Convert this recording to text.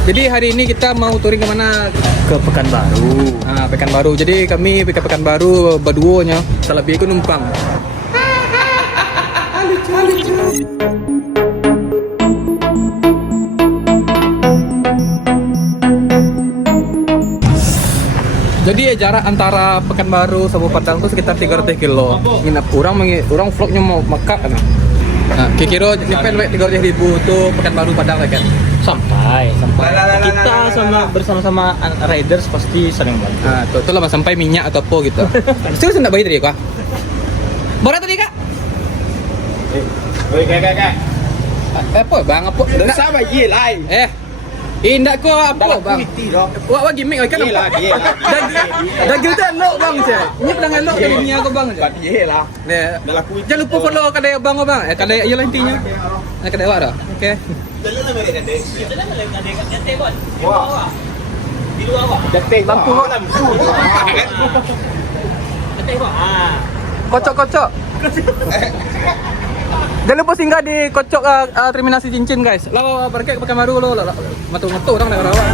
Jadi hari ini kita mau touring kemana? Ke Pekanbaru. Nah, Pekanbaru. Jadi kami ke Pekanbaru berduonya. Selebih aku numpang. Jadi jarak antara Pekanbaru sama Padang itu sekitar 300 kilo. Nginap orang vlognya mau Mekah kan. Nah, kira-kira nyampe 300.000 tuh Pekanbaru Padang kan. Sampai. Kita bersama-sama riders pasti sering bantu. Nah, tuh lah sampai minyak atau apa gitu. Serius enggak bayar tadi kak? Berapa tadi kak? Oi, kak. Apa bang? Apa? Sama ye lai. Indak ko apa bang? Kuiti dong. Wah gimmick kan? Yelah. Dah gitu elok bang cek. Ini pedang elok dari minyak aku bang cek. Ye lah. Nih, Dalam kuiti. jangan lupa follow kedai abang ko bang. Kedai aja lah intinya. Nah kedai awak dah. Oke. Wah. Detik Lampu kok. Kocok. Jangan lupa singgah di kocok terminasi cincin guys. Lo pergi ke Pekanbaru lo. Matu orang dari Rawa.